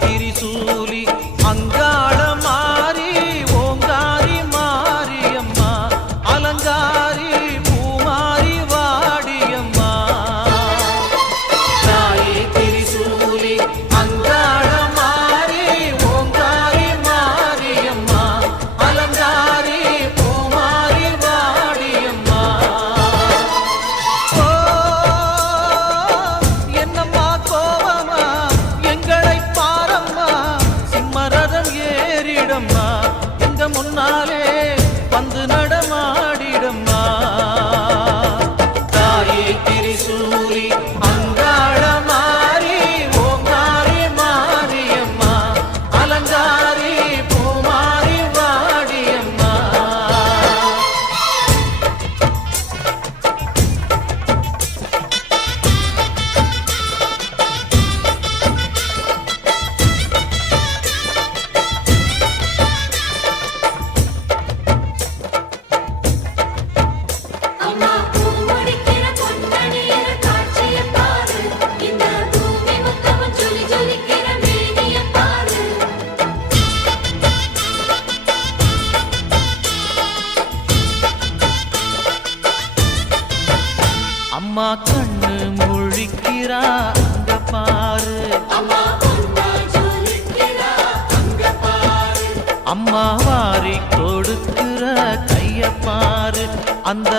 திரிசூலி அங்காள மாறி ஓங்காரி மாரியம்மா அலங்காரி பூமாரி வாடியம்மா தாயே திரிசூலி அங்காள மாறி ஓங்காரி மாரியம்மா அலங்காரி பூமாரி வாடியம்மா ஓ என்னம்மா கோவமா எங்களை ஏறிடம்மா எங்க முன்னாலே வந்து நடமாடிடம்மா தாயே திரிசூலி அங்காள மாறி ஓங்காரி மாரியம்மா அலங்காரி பூமாரி வாடியம்மா அம்மா கண்ணு முழிக்கிறா அங்க பாரு அம்மா வாரி கொடுக்கிற கைய பாரு அந்த